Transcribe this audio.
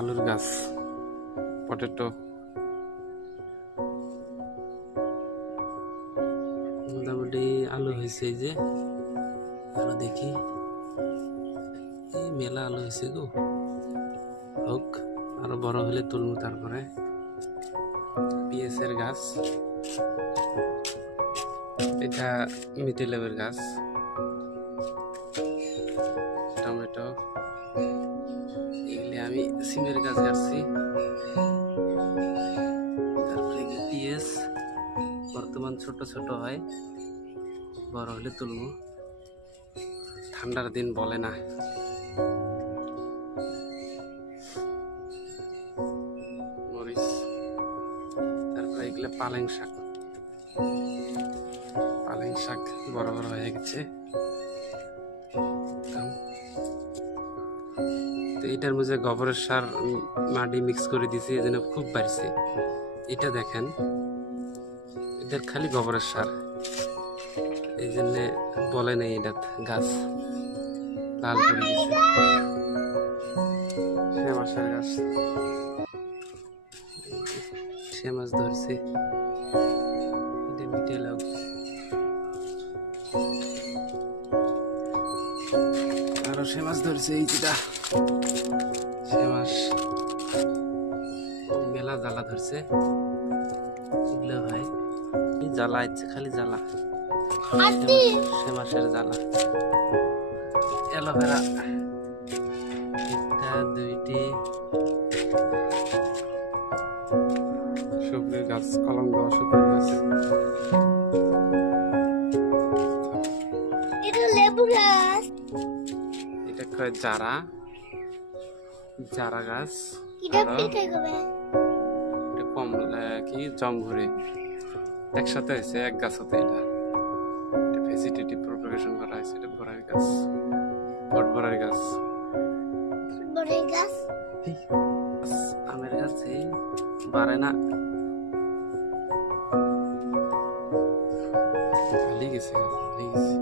আলুর গাছ, পটেটো। মোটামুটি আলু হয়েছে, এই যে আরো দেখি, এই মেলা আলু হয়েছে গো। হোক, আরো বড় হলে তুলবো। তারপরে পিএসের গাছ, এটা মিঠে লেবুর গাছ, টমেটো, এগুলি আমি সিমের গাছ গাড়ছি। তারপরে পিএস বর্তমান ছোট ছোট হয়, বড় হলে তুলবো। ঠান্ডার দিন বলে না। মরিচ, তারপরে এগুলো পালং শাক। পালং শাক বড় বড় হয়ে গেছে। তো এটার মধ্যে গোবরের সার মাটি মিক্স করে দিয়েছি, এই জন্য খুব বাড়ছে। এটা দেখেন, এটার খালি গোবরের সার, এই জন্য বলে নেই এটা গাছ লাল পড়ে গেছে। সে মাছের গাছ, সে মাছ ধরছে। এটা মিটে লাউ, আরো সে মাছ ধরছে। এই যেটা সে মাছ, মেলা জ্বালা ধরছে এগুলো ভাই। জ্বালা ইচ্ছে, খালি জ্বালা, সে মাছের জ্বালা। অ্যালোভেরা, একটা দুইটি সবজি গাছ, কলম দেওয়া সবজি গাছ। এটা লেবু গাছ, এটা কয় জারা, জারা গাছ। এটা পিঠে হবে, এটা কমলা কি জমঘুরি একসাথে হয়েছে, এক গাছ হতে। এটা ভেজিটেটিভ প্রপাগেশন করা হয়েছে। এটা বড়াই গাছ, বড়াই গাছ, বড়ই গাছ। আমের গাছ বাড়ে না, ভালোই গেছে গাছ, ভালোই গেছে।